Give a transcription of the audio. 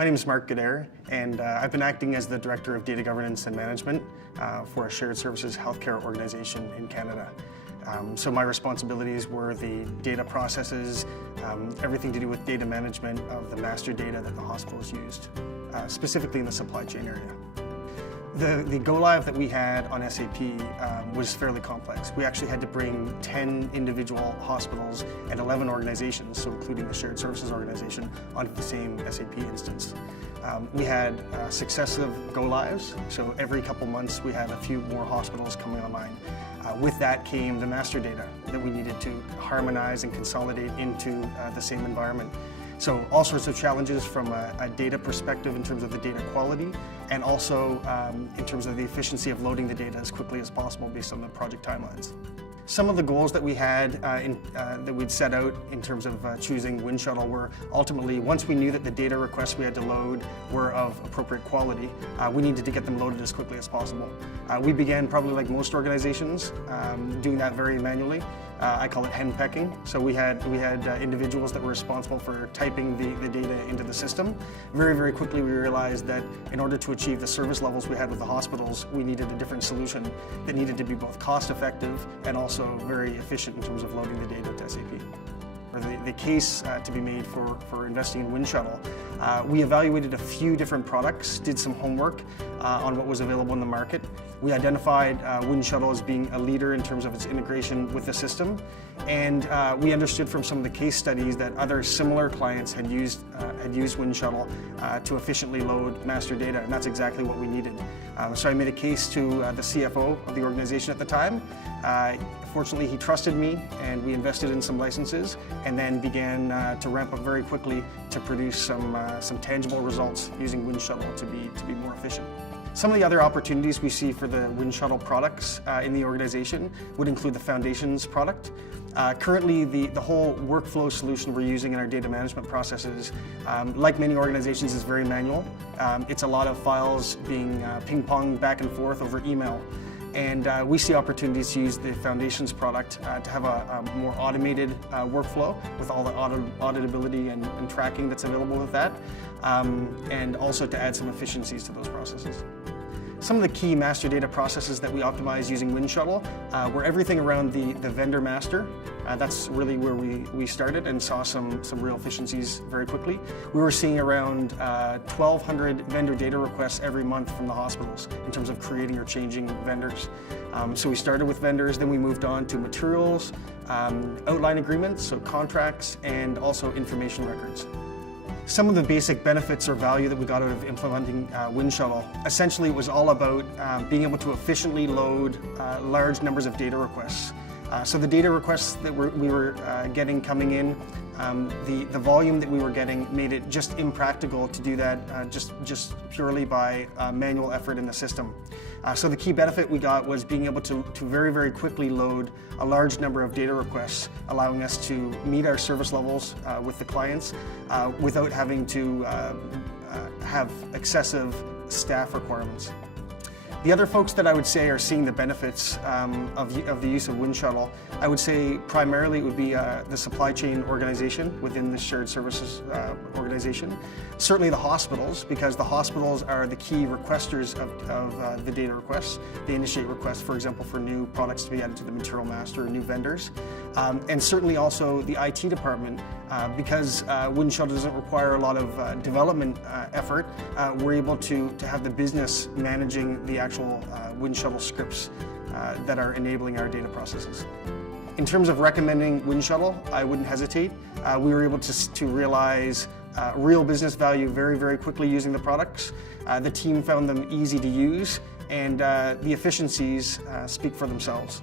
My name is Goodaire, and I've been acting as the Director of Data Governance and Management for a shared services healthcare organization in Canada. So my responsibilities were the data processes, everything to do with data management of the master data that the hospitals used, specifically in the supply chain area. The go-live that we had on SAP was fairly complex. We actually had to bring 10 individual hospitals and 11 organizations, so including the shared services organization, onto the same SAP instance. We had successive go-lives, so every couple months we had a few more hospitals coming online. With that came the master data that we needed to harmonize and consolidate into the same environment. So all sorts of challenges from a data perspective in terms of the data quality, and also in terms of the efficiency of loading the data as quickly as possible based on the project timelines. Some of the goals that we had that we'd set out in terms of choosing Winshuttle were ultimately, once we knew that the data requests we had to load were of appropriate quality, we needed to get them loaded as quickly as possible. We began, probably like most organizations, doing that very manually. I call it henpecking. So we had individuals that were responsible for typing the data into the system. Very, very quickly we realized that in order to achieve the service levels we had with the hospitals, we needed a different solution that needed to be both cost effective and also very efficient in terms of loading the data to SAP. The case to be made for investing in Winshuttle, we evaluated a few different products, did some homework on what was available in the market. We identified Winshuttle as being a leader in terms of its integration with the system, and we understood from some of the case studies that other similar clients had used Winshuttle to efficiently load master data, and that's exactly what we needed. So I made a case to the CFO of the organization at the time. Fortunately, he trusted me, and we invested in some licenses, and then began to ramp up very quickly to produce some tangible results using Winshuttle to be more efficient. Some of the other opportunities we see for the Winshuttle products in the organization would include the Foundations product. Currently, the whole workflow solution we're using in our data management processes, like many organizations, is very manual. It's a lot of files being ping-ponged back and forth over email. And we see opportunities to use the Foundations product to have a more automated workflow with all the auditability and tracking that's available with that, and also to add some efficiencies to those processes. Some of the key master data processes that we optimize using Winshuttle were everything around the vendor master. That's really where we started and saw some real efficiencies very quickly. We were seeing around 1,200 vendor data requests every month from the hospitals in terms of creating or changing vendors. So we started with vendors, then we moved on to materials, outline agreements, so contracts, and also information records. Some of the basic benefits or value that we got out of implementing Winshuttle, essentially it was all about being able to efficiently load large numbers of data requests. So the data requests that we were getting coming in, the volume that we were getting made it just impractical to do that just purely by manual effort in the system. So the key benefit we got was being able to very, very quickly load a large number of data requests, allowing us to meet our service levels with the clients without having to have excessive staff requirements. The other folks that I would say are seeing the benefits of the use of Winshuttle, I would say primarily it would be the supply chain organization within the shared services organization. Certainly the hospitals, because the hospitals are the key requesters of the data requests. They initiate requests, for example, for new products to be added to the material master or new vendors. And certainly also the IT department, because Winshuttle doesn't require a lot of development effort, we're able to have the business managing the actual Winshuttle scripts that are enabling our data processes. In terms of recommending Winshuttle, I wouldn't hesitate. We were able to realize real business value very, very quickly using the products. The team found them easy to use, and the efficiencies speak for themselves.